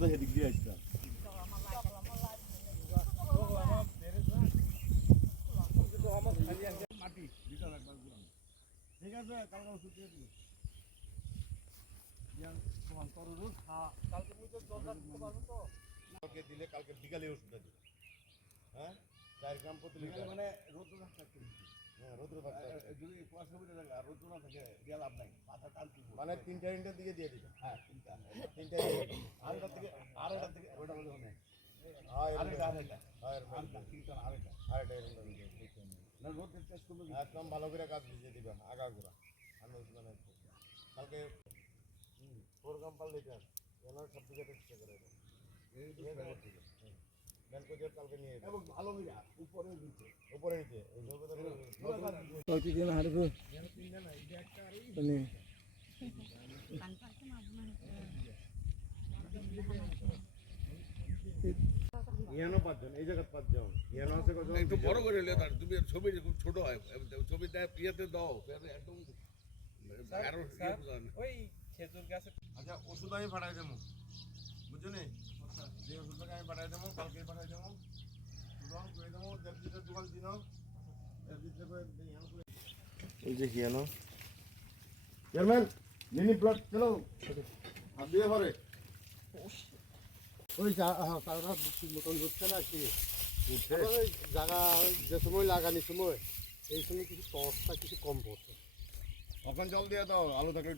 তো সেদিক দিয়ে আসতাম মাটি দিতে একবার ঠিক আছে কালকে ওষুধ দিয়ে দিবি কালকে দিলে কালকে বিকালে ওষুধটা দিবে হ্যাঁ 4 গ্রাম প্রতি লিটার মানে রোদ্র থাকতে হ্যাঁ রোদ্র থাকতে যদি কুয়াশা উঠে থাকে আর রোদ্র না থাকে দিয়ে লাভ নাই পাতা টানতে মানে 3টার দিকে দিয়ে দিবে হ্যাঁ 3টা আড়াইটার থেকে ওটা বলে হবে একদম ভালো করে কাজ ভিজিয়ে দিবা আগা গোড়া কালকে 4 গ্রাম পার লিটার সব দিকে চেষ্টা করে কালকে নিয়ে এবং ভালো উপরে নিচে প্রতিদিন হারবো ইয়ানো 5 জন এই জায়গা 5 জন ইয়ানো আছে কত একটু বড় করে লে তার তুমি ছবি খুব ছোট হয় ছবি দেয় প্রিয়তে দাও একদম আরো ওই খেজুর গাছে আচ্ছা ওষুধ আমি পাঠাই দেবো বুঝছো নি যে ওষুধটাকে আমি পাঠাই দেবো কালকে পাঠাই দেবো সুতরাং করে দেবো দেবজিতের দোকান চিনো এই যে ইয়ানো চেয়ারম্যান মিনি প্লট চলো আর দিয়ে পারে ওই তারা মতন হচ্ছে না কি জায়গা যে সময় লাগানি সময় এই সময় কিছু টসটা কিছু কম পড়ছে এখন জল দিয়ে দাও আলু থাকলে